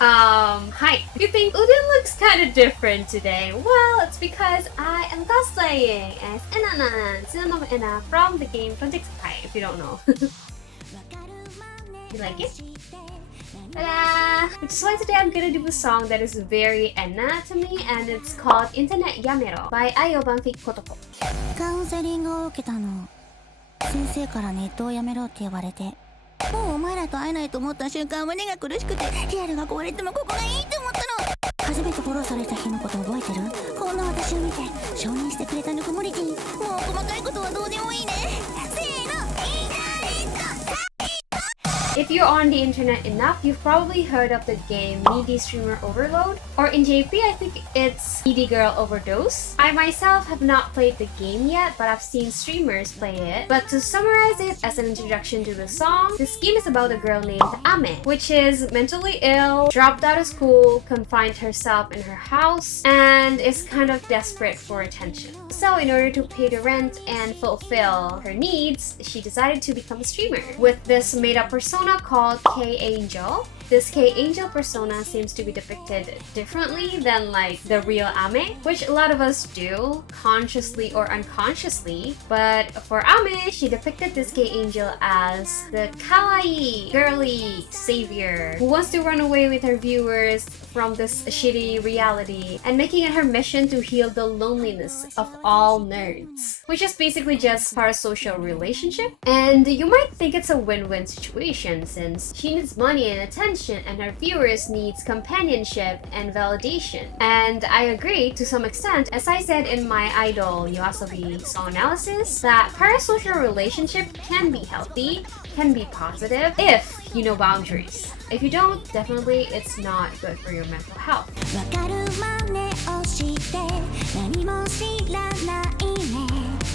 Hi. You think Udin looks kind of different today? Well, it's because I am cosplaying as Enna from the game Kotoko, if you don't know. You like it? Ta-da! Which is why today I'm gonna do a song that is very Enna to me, and it's called Internet YAMERO by Aiobahn Kotoko. カウンセリングを受けたの。先生からネットをやめろって言われて、もうお前らと会えないと思った瞬間胸が苦しくてリアルが壊れてもここがいいって思ったの。初めてフォローされた日のこと覚えてる？こんな私を見て承認してくれたぬくもりティ。もう細かいことはどうでもいいね。せーの、インターネット。 If you're on the internet enough, you've probably heard of the game Needy Streamer Overload, or in JP I think it's Needy Girl Overdose. I myself have not played the game yet, but I've seen streamers play it. But to summarize it as an introduction to the song, this game is about a girl named Ame, which is mentally ill, dropped out of school, confined herself in her house, and is kind of desperate for attention. So in order to pay the rent and fulfill her needs, she decided to become a streamer with this made-up persona called K-Angel. This K-Angel persona seems to be depicted differently than like the real Ame, which a lot of us do, consciously or unconsciously. But for Ame, she depicted this K-Angel as the kawaii, girly savior who wants to run away with her viewers from this shitty reality and making it her mission to heal the loneliness of all nerds, which is basically just parasocial relationship. And you might think it's a win-win situation since she needs money and attention and her viewers needs companionship and validation. And I agree to some extent, as I said in my idol YOASOBI song analysis, that parasocial relationship can be healthy, can be positive if you know boundaries. If you don't, definitely it's not good for your mental health.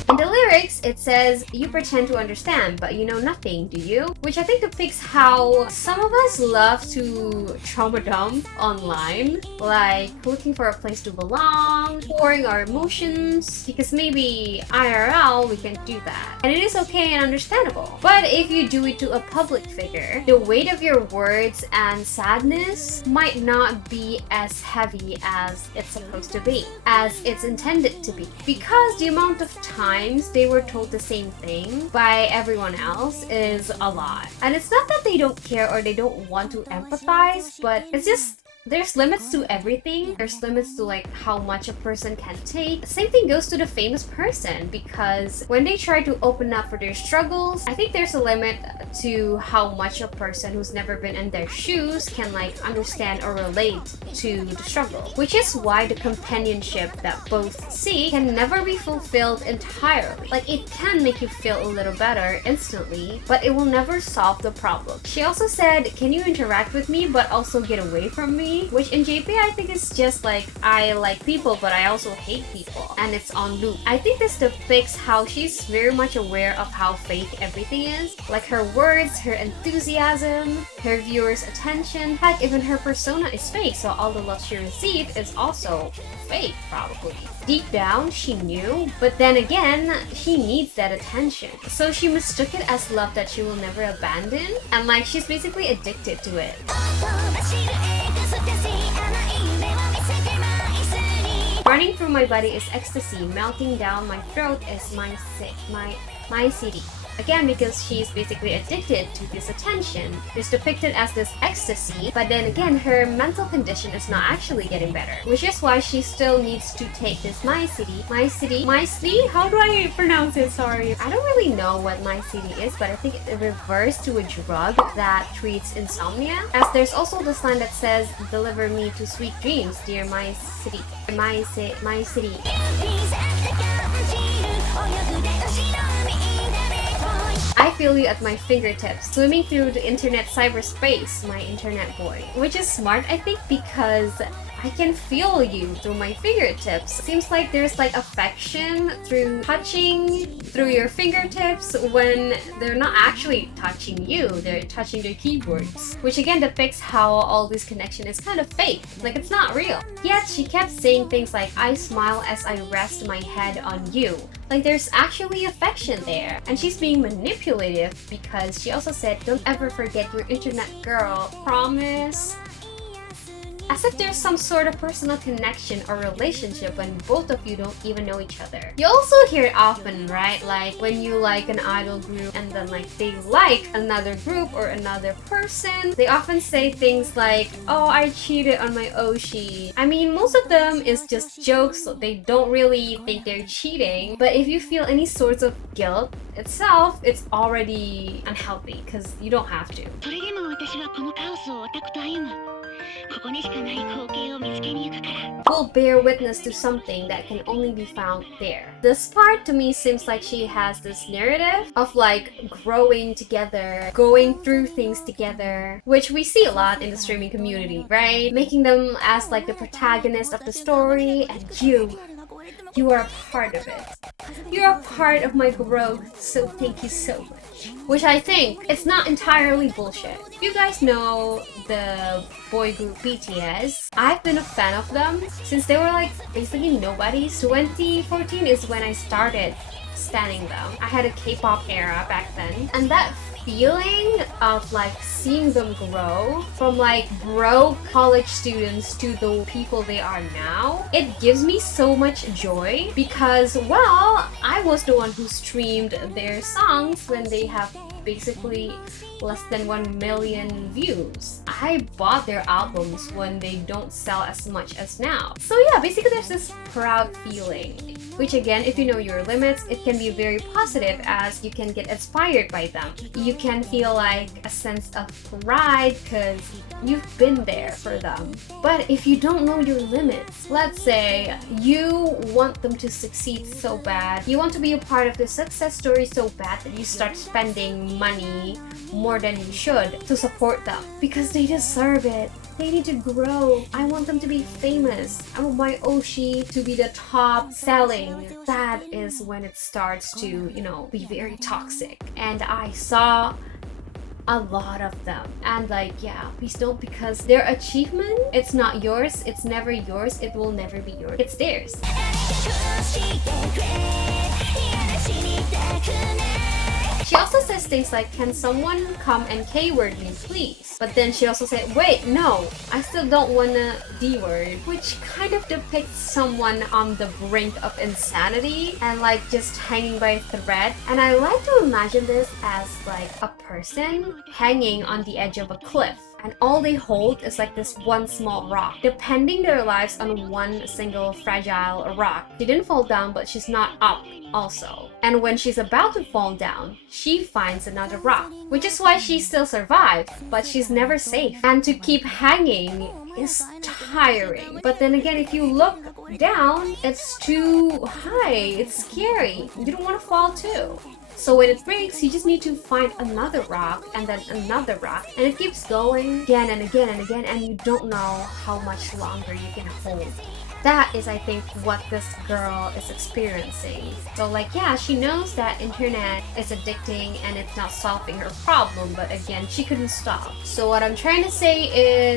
In the lyrics, it says, "You pretend to understand, but you know nothing, do you?" Which I think depicts how some of us love to trauma dump online, like looking for a place to belong, pouring our emotions, because maybe IRL we can do that. And it is okay and understandable. But if you do it to a public figure, the weight of your words and sadness might not be as heavy as it's supposed to be, as it's intended to be. Because the amount of times they were told the same thing by everyone else is a lot. And it's not that they don't care or they don't want to empathize, but it's just there's limits to everything. There's limits to like how much a person can take. Same thing goes to the famous person, because when they try to open up for their struggles, I think there's a limit to how much a person who's never been in their shoes can like understand or relate to the struggle. Which is why the companionship that both seek can never be fulfilled entirely. Like it can make you feel a little better instantly, but it will never solve the problem. She also said, "Can you interact with me but also get away from me?" Which in JP I think is just like, I like people but I also hate people, and it's on loop. I think this depicts how she's very much aware of how fake everything is. Like her words, her enthusiasm, her viewers' attention, heck, even her persona is fake, so all the love she received is also fake, probably. Deep down, she knew, but then again, she needs that attention. So she mistook it as love that she will never abandon, and like she's basically addicted to it. Running through my body is ecstasy, melting down my throat is my city. Again, because she's basically addicted to this attention. It's depicted as this ecstasy, but then again, her mental condition is not actually getting better. Which is why she still needs to take this my city, how do I pronounce it? Sorry. I don't really know what my city is, but I think it refers to a drug that treats insomnia. As there's also this line that says, "Deliver me to sweet dreams, dear my city." My city. I feel you at my fingertips, swimming through the internet cyberspace, my internet boy. Which is smart, I think, because I can feel you through my fingertips. Seems like there's like affection through touching through your fingertips when they're not actually touching you, they're touching their keyboards. Which again depicts how all this connection is kind of fake, like it's not real. Yet she kept saying things like, "I smile as I rest my head on you." Like there's actually affection there. And she's being manipulative because she also said, "Don't ever forget your internet girl, promise?" as if there's some sort of personal connection or relationship when both of you don't even know each other. You also hear it often, right? Like when you like an idol group and then like they like another group or another person, they often say things like, oh, I cheated on my Oshi. I mean, most of them is just jokes, so they don't really think they're cheating. But if you feel any sorts of guilt itself, it's already unhealthy because you don't have to. それでも私はこのカオスをオタクと歩む。ここにしかない光景を見つけに行くから。Will bear witness to something that can only be found there. This part to me seems like she has this narrative of like growing together, going through things together, which we see a lot in the streaming community, right? Making them as like the protagonist of the story, and you are a part of it. You're a part of my growth, so thank you so much. Which I think it's not entirely bullshit. You guys know the boy group BTS. I've been a fan of them since they were like basically nobodies. 2014 is when I started standing them. I had a K-pop era back then, and that feeling of like seeing them grow from like broke college students to the people they are now, it gives me so much joy because, well, I was the one who streamed their songs when they have basically less than 1 million views. I bought their albums when they don't sell as much as now. So yeah, basically there's this proud feeling, which again, if you know your limits, it can be very positive as you can get inspired by them. You can feel like a sense of pride because you've been there for them. But if you don't know your limits, let's say you want them to succeed so bad, you want to be a part of the success story so bad that you start spending money more than you should to support them because they deserve it. They need to grow. I want them to be famous. I want my Oshi to be the top selling. That is when it starts to, you know, be very toxic. And I saw a lot of them. And like, yeah, please don't, because their achievement, it's not yours. It's never yours. It will never be yours. It's theirs. She also says things like, can someone come and K-word me, please? But then she also said, wait, no, I still don't wanna D-word, which kind of depicts someone on the brink of insanity and like just hanging by a thread. And I like to imagine this as like a person hanging on the edge of a cliff, and all they hold is like this one small rock, depending their lives on one single fragile rock. She didn't fall down, but she's not up also. And when she's about to fall down, she finds another rock, which is why she still survived, but she's never safe. And to keep hanging is tiring. But then again, if you look down, it's too high, it's scary. You don't want to fall too. So when it breaks, you just need to find another rock and then another rock, and it keeps going again and again and again, and you don't know how much longer you can hold. That is, I think, what this girl is experiencing. So like, yeah, she knows that internet is addicting and it's not solving her problem, but again, she couldn't stop. So what I'm trying to say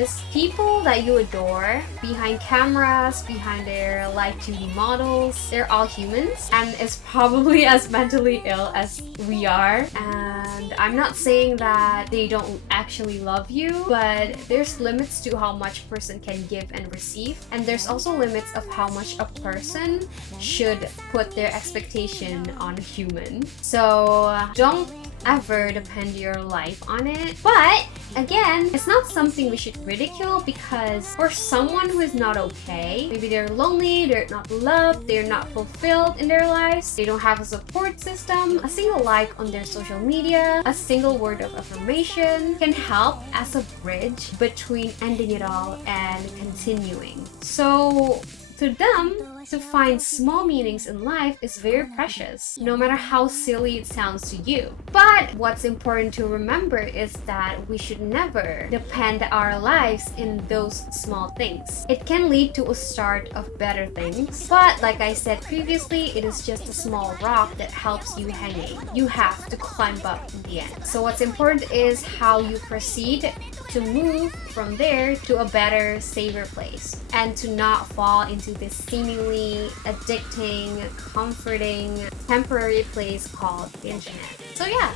is, people that you adore behind cameras, behind their live 2D models, they're all humans and is probably as mentally ill as we are. And I'm not saying that they don't actually love you, but there's limits to how much a person can give and receive, and there's also limits of how much a person should put their expectation on a human. So don't ever depend your life on it. But again, it's not something we should ridicule, because for someone who is not okay, maybe they're lonely, they're not loved, they're not fulfilled in their lives, they don't have a support system, a single like on their social media, a single word of affirmation can help as a bridge between ending it all and continuing. So to them, to find small meanings in life is very precious, no matter how silly it sounds to you. But what's important to remember is that we should never depend our lives in those small things. It can lead to a start of better things, but like I said previously, it is just a small rock that helps you hanging. You have to climb up in the end. So what's important is how you proceed to move from there to a better, safer place, and to not fall into this seemingly addicting, comforting, temporary place called the internet. So yeah,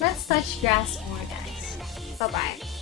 let's touch grass more, guys. Bye-bye.